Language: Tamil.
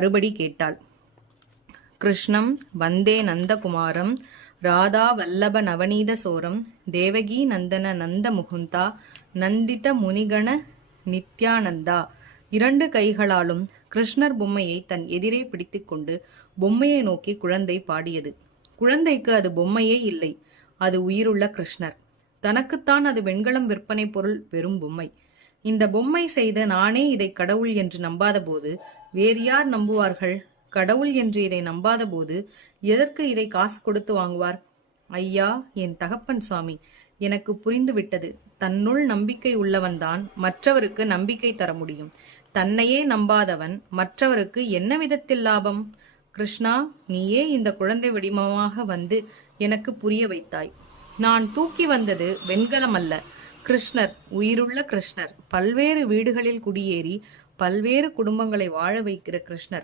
மறுபடி கேட்டாள். கிருஷ்ணம் வந்தே நந்தகுமாரம் ராதா வல்லப நவநீத சோரம் தேவகி நந்தன நந்த முகுந்தா நந்தித முனிகண நித்யானந்தா. 2 கைகளாலும் கிருஷ்ணர் பொம்மையை தன் எதிரே பிடித்துக்கொண்டு பொம்மையை நோக்கி குழந்தை பாடியது. குழந்தைக்கு அது பொம்மையே இல்லை, அது உயிருள்ள கிருஷ்ணர். தனக்குத்தான் அது வெண்கலம் விற்பனை பொருள், வெறும் பொம்மை. இந்த பொம்மை செய்த நானே இதை கடவுள் என்று நம்பாத போது வேறு யார் நம்புவார்கள்? கடவுள் என்று இதை நம்பாத போது எதற்கு இதை காசு கொடுத்து வாங்குவார்? ஐயா, என் தகப்பன் சுவாமி, எனக்கு புரிந்து விட்டது. தன்னுள் நம்பிக்கை உள்ளவன்தான் மற்றவருக்கு நம்பிக்கை தர முடியும். தன்னையே நம்பாதவன் மற்றவருக்கு என்ன விதத்தில் லாபம்? கிருஷ்ணா, நீயே இந்த குழந்தை வடிவமாக வந்து எனக்கு புரிய வைத்தாய். நான் தூக்கி வந்தது வெண்கலம் அல்ல, கிருஷ்ணர், உயிருள்ள கிருஷ்ணர், பல்வேறு வீடுகளில் குடியேறி பல்வேறு குடும்பங்களை வாழ வைக்கிற கிருஷ்ணர்.